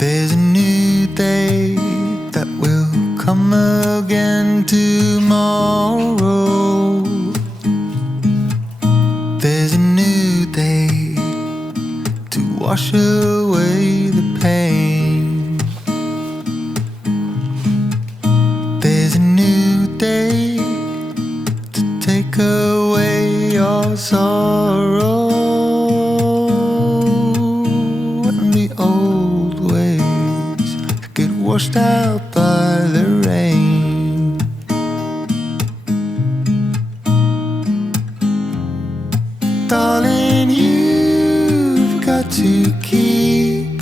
There's a new day that will come again tomorrow. There's a new day to wash away the pain. There's a new day to take away your sorrow. And the old ways get washed out by the rain. Darling, you've got to keep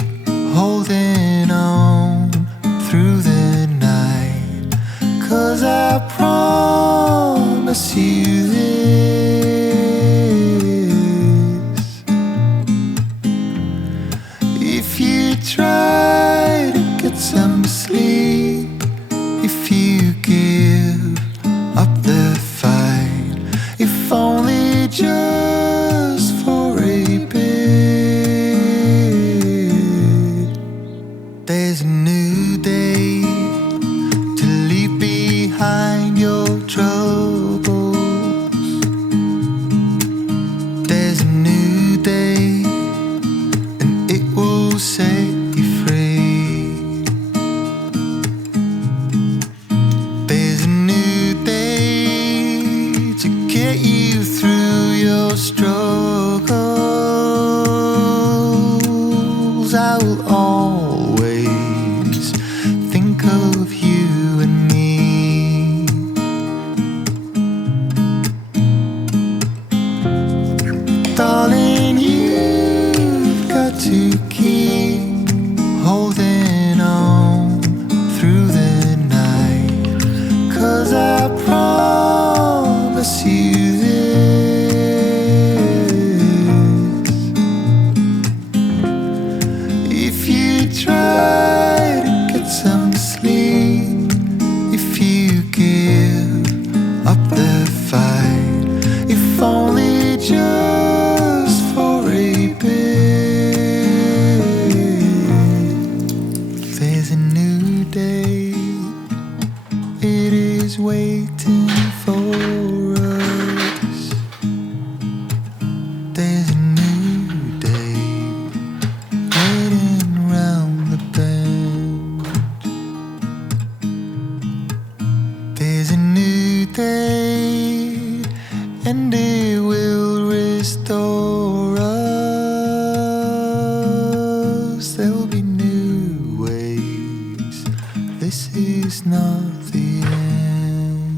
holding on through the night, 'cause I promise you this: if you try to get some sleep, if you give up the fight, if only just for a bit, there's a new day to leave behind your troubles. There's a new day and it will set you free. There's a new day to get you through your struggles. I will always think of you and me. Darling, you've got to keep holding on through the night, 'cause I promise you this: if you try to get some sleep, if you give up the fight, if only just for a bit, there's a new day. It is waiting for us. There's a new day waiting round the bend. There's a new day and it will restore us. There'll be new ways. This is not the end.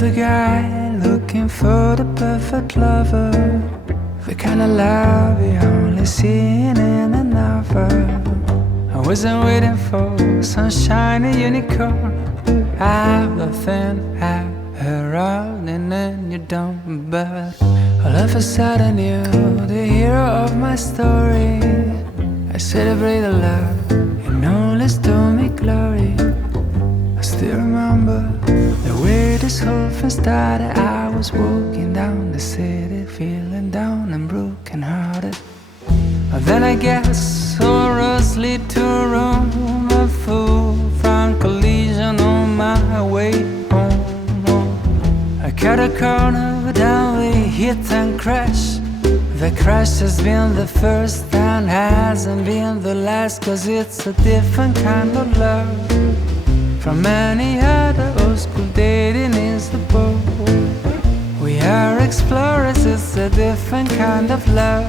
another guy looking for the perfect lover, the kind of love you only see in a novel. I wasn't waiting for some shiny unicorn out of thin air around and then you don't. But all of a sudden you're the hero of my story. I celebrate the love you know, let's do me glory. I still remember the way this whole thing started. I was walking down the city, feeling down and broken hearted. But then I guess all roads lead to Rome. A full front collision on my way home. I cut a corner, but then we hit and crash. The crash has been the first and hasn't been the last, 'cause it's a different kind of love from any other old school dating is the boat. We are explorers, it's a different kind of love.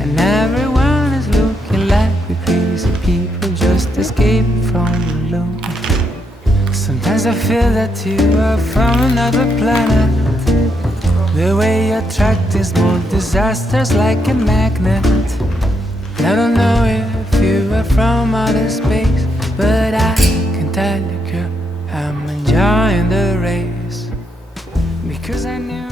And everyone is looking like we're crazy people just escaping from the loop. Sometimes I feel that you are from another planet. The way you attract these small disasters like a magnet. And I don't know if you are from outer space, but I can tell you, girl, I'm enjoying the race. Because I knew